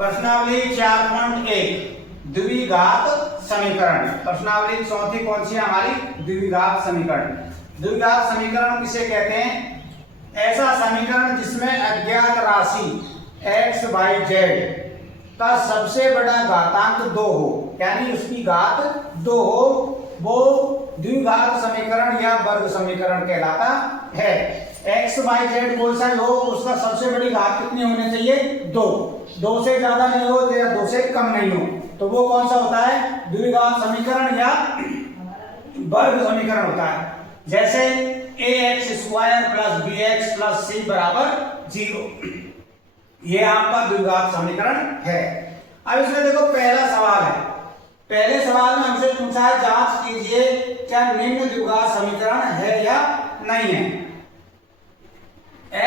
प्रश्नावली 4.1 द्विघात समीकरण। प्रश्नावली चौथी कौन सी है हमारी? द्विघात समीकरण। द्विघात समीकरण किसे कहते हैं? ऐसा समीकरण जिसमें अज्ञात राशि x y z का सबसे बड़ा घातांक 2 हो, यानी उसकी घात 2 हो, वो द्विघात समीकरण या वर्ग समीकरण कहलाता है। x y z कोई सा हो, उसका सबसे बड़ी घात कितनी होनी चाहिए? 2। 2 से ज्यादा नहीं हो या 2 से कम नहीं हो, तो वो कौन सा होता है? द्विघात समीकरण या वर्ग समीकरण होता है। जैसे ax square plus bx plus c बराबर 0, ये आपका द्विघात समीकरण है। अब इसमें देखो पहला सवाल है। पहले सवाल में हमसे पूछा है जांच कीजिए क्या निम्न द्विघात समीकरण है या नहीं है।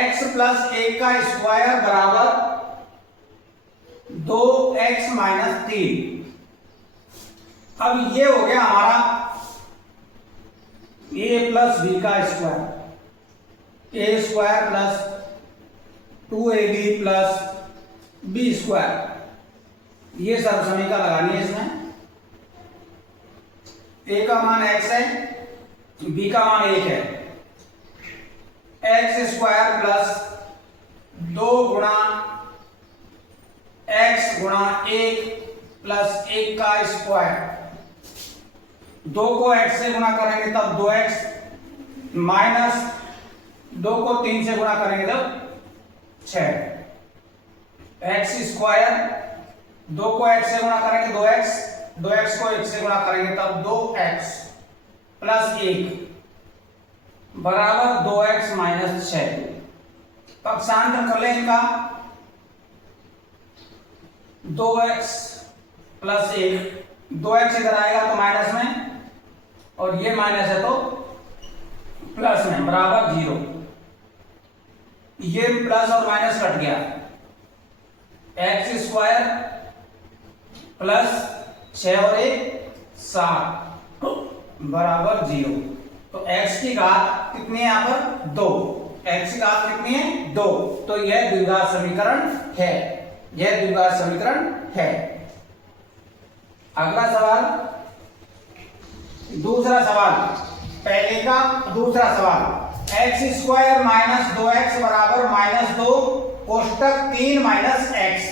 x प्लस 1 का स्क्वायर बराबर 2x माइनस 3। अब ये हो गया हमारा a प्लस b का square, a square plus 2ab plus b square, ये सब समीकरण लगानी है। इसमें a का मान x है, b का मान 1 है। x स्क्वायर प्लस 2 गुणा x गुणा 1 प्लस 1 का स्क्वायर, 2 को x से गुणा करेंगे तब 2x माइनस 2 को 3 से गुणा करेंगे तब 6। x स्क्वायर 2 को x से गुणा करेंगे 2x, 2x को 1 से गुणा करेंगे तब 2x प्लस 1 बराबर 2x माइनस 6। पक्षांतर कर लें इनका, 2x प्लस 1, 2x इधर आएगा तो माइनस में, और ये माइनस है तो प्लस में, बराबर 0। ये प्लस और माइनस कट गया, x स्क्वायर प्लस 6 और 1 7 बराबर 0। तो x की घात कितनी है यहाँ पर? 2। x की घात कितनी है? 2। तो यह द्विघात समीकरण है, यह द्विघात समीकरण है। अगला सवाल, दूसरा सवाल, पहले का दूसरा सवाल। x स्क्वायर माइनस 2x बराबर माइनस 2 कोष्टक 3 माइनस x।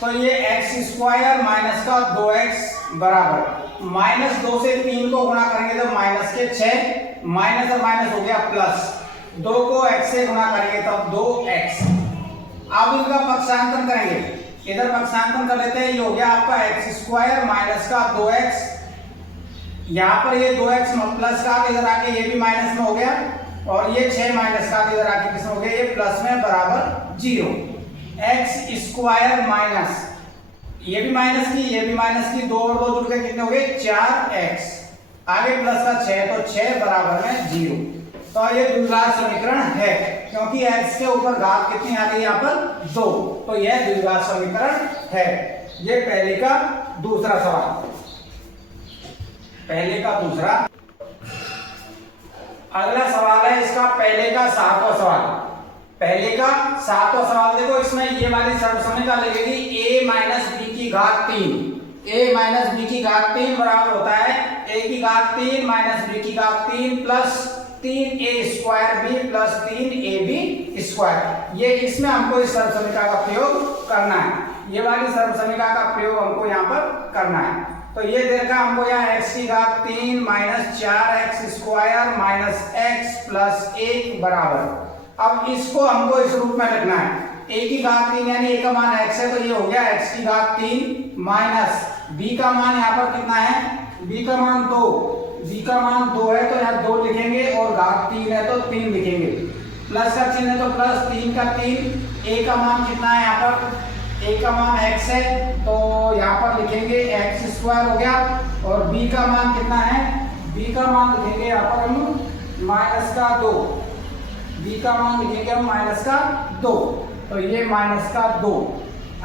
तो ये x स्क्वायर माइनस का 2x बराबर माइनस 2 से 3 को गुणा करेंगे तो माइनस के 6, माइनस और माइनस हो गया प्लस, 2 को x से गुणा करेंगे तब 2x। अब इनका पक्षांतर करेंगे, इधर पक्षांतर कर लेते हैं। ये हो गया आपका x स्क्वायर माइनस का 2x, यहाँ पर ये 2x प्लस का इधर आके ये भी माइनस में हो गया, और ये 6 माइनस का इधर आके किसमें हो गया? ये प्लस में, बराबर 0। x स्क्वायर माइनस, ये भी माइनस की, ये भी माइनस की, 2 और 2 जुड़ के कितने हो गए? 4x, आगे प्लस का 6, तो 6 बराबर में 0। तो ये द्विघात समीकरण है, क्योंकि x के ऊपर घात कितनी आ गई यहाँ पर? 2। तो यह द्विघात समीकरण है। ये पहले का दूसरा सवाल, पहले का दूसरा। अगला सवाल है इसका पहले का 7वां सवाल। पहले का 7वां सवाल देखो, इसमें ये वाली सर्वसमीकता लगेगी a माइनस बी की घात 3। a माइनस बी की घात 3 बराबर होता है a की घात 3 माइनस b की घात 3 plus 3a square b plus 3ab square. ये इसमें हमको इस सर्वसमीकता का प्रयोग करना है, ये वाली सर्वसमीकता का प्रयोग हमको यहाँ पर करना है। तो ये देखा हमको यहाँ x की घात 3 minus 4x square minus x plus 1 बराबर। अब इसको हमको इस रूप में लिखना है, a की घात 3 यानी a का मान x है, तो ये हो गया x की घात 3 माइनस b का मान यहाँ पर कितना है? b का मान 2, b का मान 2 है तो यहाँ 2 लिखेंगे, और घात 3 है तो 3 लिखेंगे, प्लस का चिन्ह है तो प्लस 3 का 3। a का मान कितना है यहाँ पर? a का मान x है तो यहाँ पर लिखेंगे x स्क्वायर हो गया, और b का मान कितना है? b का मान लिखेंगे यहाँ पर हम माइनस का 2, b का मान लिखेंगे हम माइनस का 2, तो ये माइनस का 2।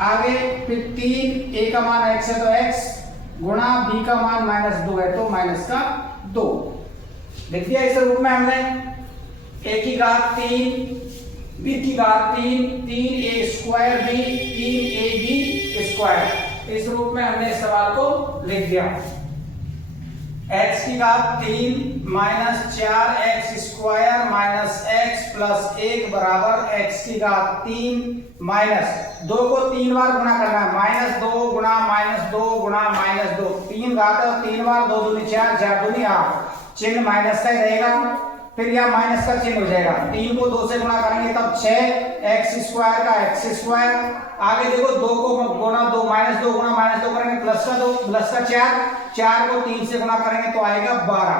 आगे फिर 3, a का मान x है तो x गुणा b का मान माइनस 2 है तो माइनस का 2। लिख दिया इस रूप में हमने, a की घात 3 b की घात 3, 3a square b, 3ab square. इस रूप में हमने इस सवाल को लिख दिया। x की घात 3 minus 4x square minus x plus 1 बराबर x की घात 3 माइनस 2 को 3 बार गुणा करना है, -2 गुणा -2 गुणा -2, 3 घात है और 3 बार 2 दूनी 4, 4 दूनी 8, चिन्ह माइनस का ही रहेगा, फिर यह माइनस का चिन्ह हो जाएगा। 3 को 2 से गुणा करेंगे तब 6x स्क्वायर का x स्क्वायर, आगे देखो 2 को गुणा 2 -2 गुणा -2 करेंगे प्लस का 2 प्लस का 4, 4 को 3 से गुणा करेंगे तो आएगा 12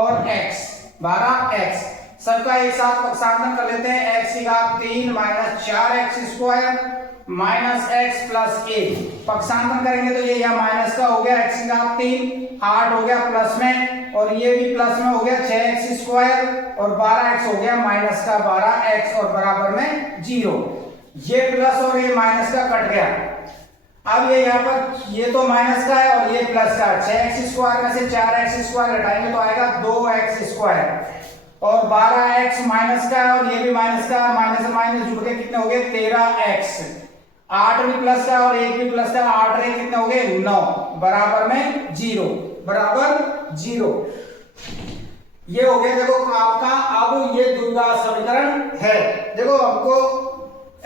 और x 12x। सबका एक साथ पक्षांतरण कर लेते हैं। x की घात 3 minus 4x square minus x plus 1, पक्षांतरण करेंगे तो ये यह माइनस का हो गया, x की घात 3 8 हो गया प्लस में, और ये भी प्लस में हो गया 6x स्क्वायर और 12x हो गया माइनस का 12x और बराबर में 0। ये प्लस और ये माइनस का कट गया। अब ये यहाँ पर ये तो माइनस का है और ये प्लस का, 6x स्क्वायर में से 4x स्क्वायर घटाएंगे तो आएगा 2x स्क्वायर और 12x माइनस का है और ये भी माइनस का, माइनस से माइनस जुड़ के कितने हो गए 13x, 8 भी प्लस का और 1 भी प्लस का, 8 रे कितने हो गए 9 बराबर में 0 बराबर 0। ये हो गया देखो आपका। अब ये द्विघात समीकरण है। देखो हमको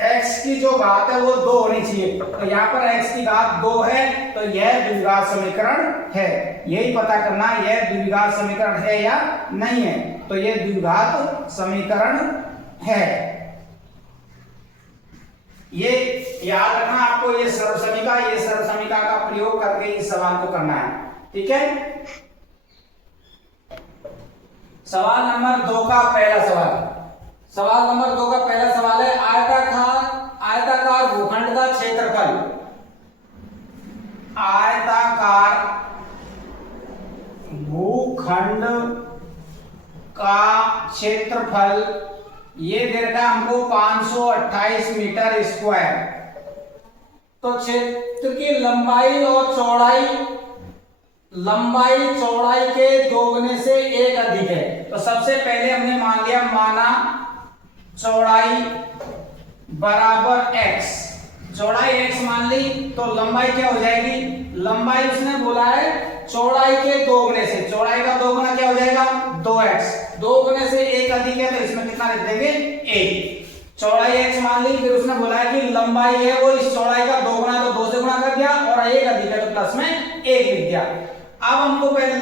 x की जो घात है वो 2 होनी चाहिए, तो यहाँ पर x की घात 2 है तो यह द्विघात समीकरण है। यही पता करना यह द्विघात समीकरण है या नहीं है, तो यह द्विघात समीकरण है। ये याद रखना आपको, ये सर्वसमीका का प्रयोग करके इस सवाल को करना है, ठीक है। सवाल नंबर 2 का पहला सवाल नंबर 2 का पहला सवाल है आयताकार भूखंड का क्षेत्रफल, आयताकार भूखंड का क्षेत्रफल ये दे रखा है हमको 528 मीटर स्क्वायर। तो क्षेत्र की लंबाई और चौड़ाई के दोगुने से 1 अधिक है। तो सबसे पहले हमने मान लिया, माना चौड़ाई बराबर x, चौड़ाई x मान ली तो लंबाई क्या हो जाएगी, लंबाई उसने बोला है चौड़ाई के दोगुने से, चौड़ाई का दोगुना क्या हो जाएगा 2x, दोगुने से 1 अधिक है तो इसमें कितना लिख देंगे 1। चौड़ाई x मान ली, फिर उसने बोला है कि लंबाई है वो इस चौड़ाई का दोगुना तो 2 से गुणा कर दिया और 1 अधिक है तो प्लस में 1 लिख दिया। अब हमको पहले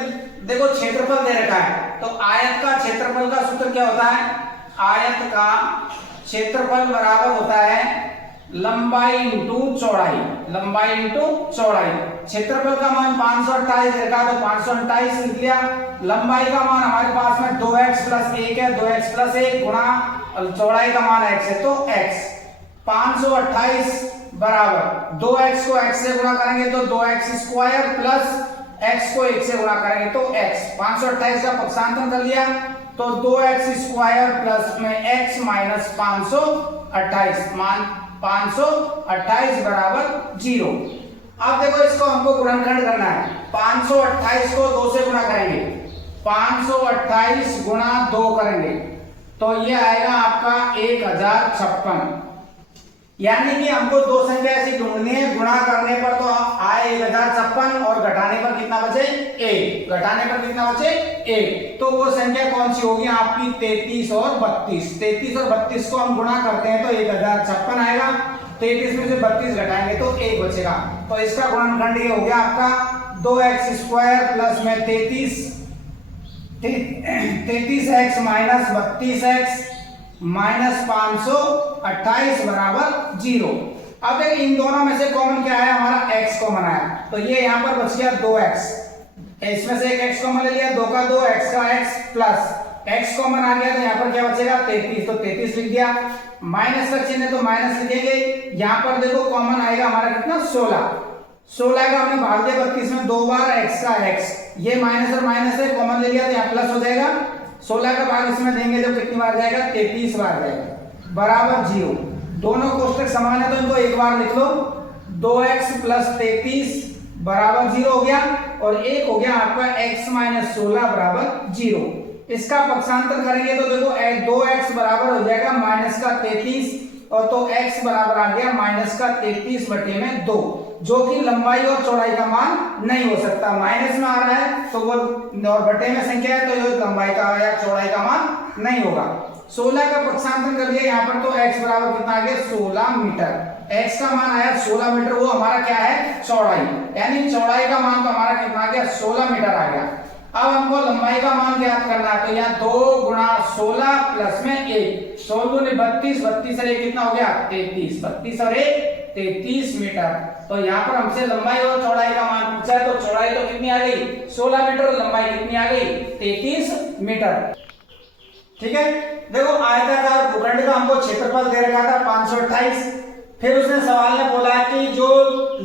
देखो क्षेत्रफल दे रखा है, तो आयत का क्षेत्रफल का सूत्र क्या होता है, आयत का क्षेत्रफल बराबर होता है लंबाई इंटू चौड़ाई, लंबाई इंटू चौड़ाई। क्षेत्रफल का मान 528 रखा तो 528 लिख लिया, लंबाई का मान हमारे पास में 2x प्लस 1 है, 2x प्लस 1 गुणा चौड़ाई का मान x है तो x, 528 बराबर 2x को x से गुणा करेंगे तो 2x स्क्वायर प्लस x को 1 से गुणा करेंगे तो x, 528 का पक्षांतरण कर लिया तो 2x स्क्वायर प्लस में x माइनस 528, मान 528 बराबर 0। अब देखो इसको हमको गुणनखंड करना है, 528 को 2 से गुणा करेंगे, 528 गुणा 2 करेंगे तो ये आएगा आपका 1056। यानी कि हमको दो संख्या ऐसी ढूंढनी है, गुणा करने पर तो आए 1056 और घटाने पर कितना बचे 1, घटाने पर कितना बचे 1, तो वो संख्या कौन सी होगी आपकी 33 और 32। 33 और 32 को हम गुणा करते हैं तो 1056 आएगा, 33 में से 32 घटाएंगे तो 1 बचेगा। तो इसका गुणनखंड ये हो गया आपका 2x स्क्वायर प्लस में 33x माइनस 32x माइनस 528 बराबर 0। अब देखिए इन दोनों में से कॉमन क्या है, हमारा x कॉमन आया तो ये यहाँ पर बच गया 2x, इसमें से एक x कॉमन ले लिया, 2 का 2 x का x प्लस x कॉमन आ गया तो यहाँ पर क्या बचेगा 33, तो 33 लिख दिया, माइनस का चिन्ह है तो माइनस लिखेंगे। यहाँ पर देखो कॉमन आएगा हमारा कितना 16 का हमने भाग दिया 32 में 2 बार x का x, ये माइनस और माइनस है कॉमन ले लिया तो यहाँ प्लस हो जाएगा, 16 का भाग इसमें देंगे तो कितनी बार जाएगा 33 बार जाएगा बराबर 0। दोनों कोष्टक समान है तो इनको एक बार लिख लो, 2x प्लस 33 बराबर 0 हो गया और 1 हो गया आपका x माइनस 16 बराबर 0। इसका पक्षांतर करेंगे तो देखो 2x बराबर हो जाएगा माइनस का 33 और तो x बराबर आ गया माइनस का 33 बटे में 2, जो कि लंबाई और चौड़ाई का मान नहीं हो सकता, माइनस में आ रहा है तो वो और बटे में संख्या है तो ये लंबाई का या चौड़ाई का मान नहीं होगा। 16 का पक्षांतरण कर लिया यहाँ पर तो x बराबर कितना आ गया 16 मीटर, x का मान आया 16 मीटर, वो हमारा क्या है चौड़ाई, यानी चौड़ाई का मान तो हमारा कितना आ गया 16 मीटर आ गया। अब हमको लंबाई का मान ज्ञात करना है तो यहाँ 2 गुणा 16 प्लस में 1, 16 दूनी 32, 32 और 1 कितना हो गया 33, 32 और 1 33 मीटर। तो यहाँ पर हमसे लंबाई और चौड़ाई का मान पूछा है तो चौड़ाई तो कितनी आ गई 16 मीटर, लंबाई कितनी आ गई 33 मीटर। ठीक है, देखो आयताकार भूखंड का हमको क्षेत्रफल दे रखा था 528, फिर उसने सवाल में बोला कि जो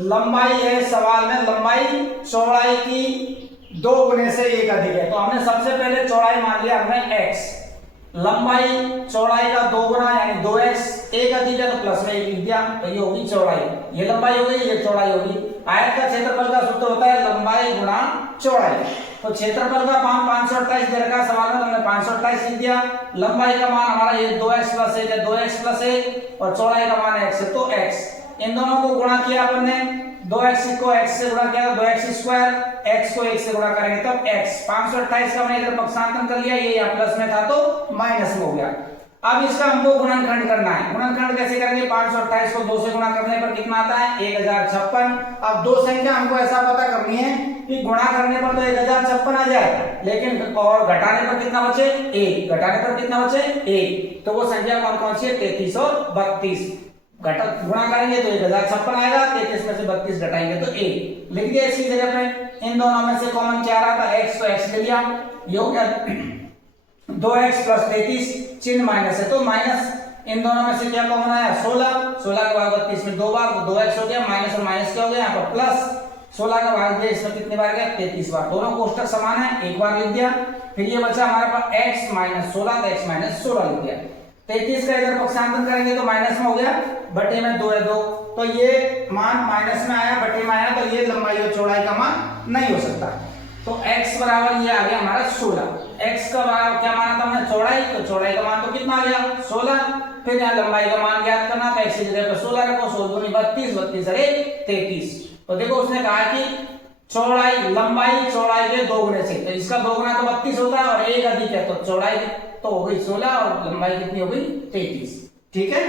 लंबाई है, सवाल में लंबाई चौड़ाई की 2 गुने से 1 अधिक है, तो हमने सबसे पहले चौड़ाई मान लिया हमने x, लंबाई चौड़ाई का 2 गुना यानी 2x, 1 अधिक है तो प्लस में 1 लिख दिया, तो ये होगी चौड़ाई, ये लंबाई हो गई, ये चौड़ाई होगी। आयत का क्षेत्रफल का सूत्र होता है लंबाई गुणा चौड़ाई, तो क्षेत्रफल का मान 528 दे रखा सवाल में, हमने 528 लिख दिया, लंबाई का मान हमारा ये 2x प्लस 1 है, 2x प्लस 1 और चौड़ाई का मान x है तो x, इन दोनों को गुणा किया अपन ने, 2x को x से गुणा किया तो 2x स्क्वायर, x को 1 से गुणा करेंगे तब x, 528 का हमने इधर पक्षांतरण कर लिया, ये यहाँ प्लस में था तो माइनस में हो गया। अब इसका हमको गुणनखंड करना है, गुणनखंड कैसे करेंगे 528 को 2 से गुणा करने पर कितना आता है 1056। अब दो संख्या हमको ऐसा पता करनी है कि गुणा करने पर तो 1056 आ जाए, लेकिन और घटाने पर कितना बचे 1, घटाने पर कितना बचे 1, तो वो संख्या कौन कौन सी है 33 और 32, घटक गुणा करेंगे तो 1056 आएगा, 33 में से 32 घटाएंगे तो 1 लिख दिया इसकी जगह पे। इन दोनों में से कॉमन क्या रहा था x, तो x ले लिया, ये हो गया 2x प्लस 33, चिन्ह माइनस है तो माइनस, इन दोनों में से क्या कॉमन आया 16, 16 का भाग 32 में 2 बार तो 2x हो गया, माइनस और माइनस क्या हो गया यहाँ पर प्लस, 16 का भाग दिया इसमें कितने बार गया 33 बार, दोनों कोष्टक समान है, एक बार लिख दिया, फिर ये बचा हमारे पास x माइनस 16 तो x माइनस 16 लिख दिया, 33 का इधर पक्षांतरण करेंगे तो माइनस में हो गया, बटे में 2 है 2, तो ये मान माइनस में आया, बटे में आया, तो ये लंबाई और चौड़ाई का मान नहीं हो सकता, तो x बराबर ये आ गया हमारा 16, x का बराबर क्या माना था हमने चौड़ाई, तो चौड़ाई का मान तो कितना आ गया 16, फिर यहाँ लंबाई का मान ज्ञात करना था, x की जगह पर 16 रखो, 16 दूनी 32, 32 अरे 33, तो देखो उसने कहा कि चौड़ाई लंबाई चौड़ाई के 2 गुने से, तो इसका 2 गुना तो 32 होता है और 1 अधिक है तो चौड़ाई तो हो गई 16 और लंबाई कितनी हो गई 33। ठीक है।